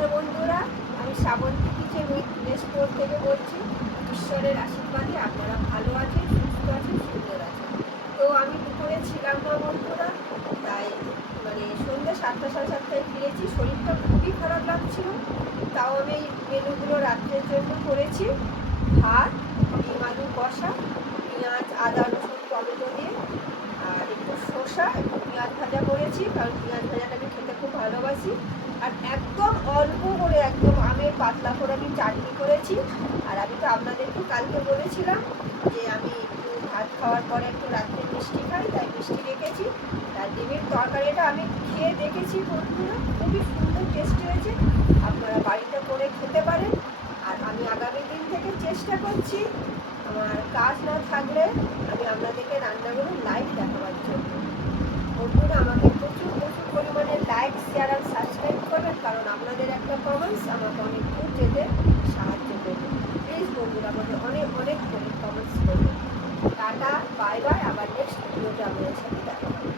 নমস্কার বন্ধুরা, আমি শ্রাবন্তী কিচেন উইথ স্টোর থেকে বলছি। ঈশ্বরের আশীর্বাদে আপনারা ভালো আছেন, সুস্থ আছেন, সুন্দর আছেন। তো আমি দুপুরে ছিলাম না বন্ধুরা, তাই সন্ধ্যে 7টা সাড়ে 7টায় ফিরেছি। শরীরটা খুবই খারাপ লাগছিল, তাও আমি এই মেনুগুলো রাত্রের জন্য করেছি। ভাত, ডিম আলু কষা, পেঁয়াজ আদা রসুন টমেটো দিয়ে, আর একটু শসা, একটু পেঁয়াজ ভাজা করেছি, কারণ পেঁয়াজ ভাজাটা আমি খেতে খুব ভালোবাসি। আর একদম অল্প করে একদম আমের পাতলা করে আমি চাটনি করেছি। আর আমি তো আপনাদেরকে কালকে বলেছিলাম যে আমি একটু ভাত খাওয়ার পরে একটু রাত্রে মিষ্টি খাই, তাই মিষ্টি রেখেছি। আর ডিমের তরকারিটা আমি খেয়ে দেখেছি বন্ধুরা, খুবই সুন্দর টেস্টি হয়েছে। আপনারা বাড়িতে করে খেতে পারেন। আর আমি আগামী দিন থেকে চেষ্টা করছি, আমার কাজ না থাকলে আমি আপনাদেরকে রান্নাগুলো লাইভ দেখাবার জন্য। বন্ধুরা আমাকে প্রচুর পরিমাণে লাইক, শেয়ার আর সাবস্ক্রাইব করবেন, কারণ আপনাদের একটা কমেন্টস আমাকে অনেক দূর যেতে সাহায্য করবে। প্লিজ বন্ধুরা আমাকে অনেক অনেক কমেন্টস করবেন। টাটা, বাই বাই, আবার নেক্সট ভিডিওতে আপনাদের সাথে দেখা হবে।